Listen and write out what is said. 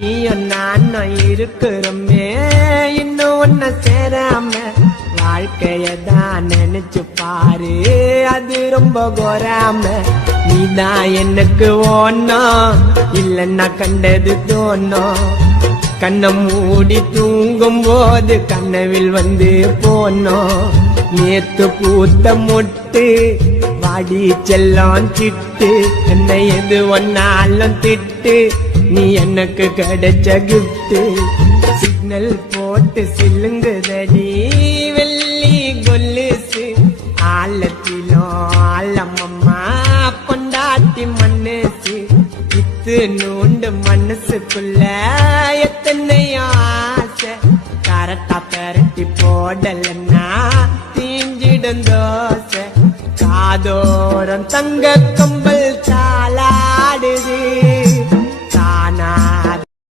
நீயும் நானும் இருக்கிறோமே இன்னும் ஒன்ன சேராம வாழ்க்கையதான் நினைச்சு பாரு அது ரொம்ப கோராம நீதான் எனக்கு ஓணும் இல்லன்னா கண்டது தோணும் கண்ணை மூடி தூங்கும் போது கனவில் வந்து போனோம் நேத்து பூத்த மொட்டு வாடி செல்லம் சிட்டு என்னை எது ஒன்னாலும் திட்டு நீ எனக்கு கிடைச்ச கிஃப்ட் சிக்னல் போட்டு சில்லுங்குதடி வெள்ளி கொல்லுசு ஆழத்திலும் ஆழமம்மா பொண்டாட்டி மனசு இத்து நூண்டு மனசுக்குள்ள